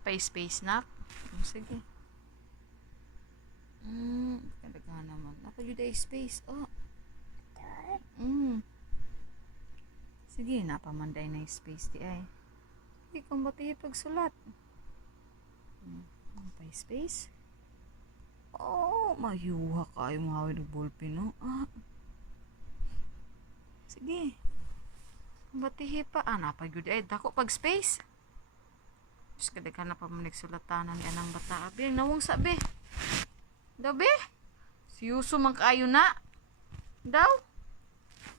Napay-space na. Sige. Kadaghan naman. Napay yun space. Oh. Sige, napamanday na yung space di ay. Hindi kung bati pagsulat. Napay space. Oh, mayuha kayo mga ng ballpen, no? Sige. Batihi pa. Napay yun ay. Dako pag space. Diyos kadaghan na pa mo nagsulatanan yan ang bata. Abi, nawang sabi. Daw be? Siyuso man kaayo na. Daw?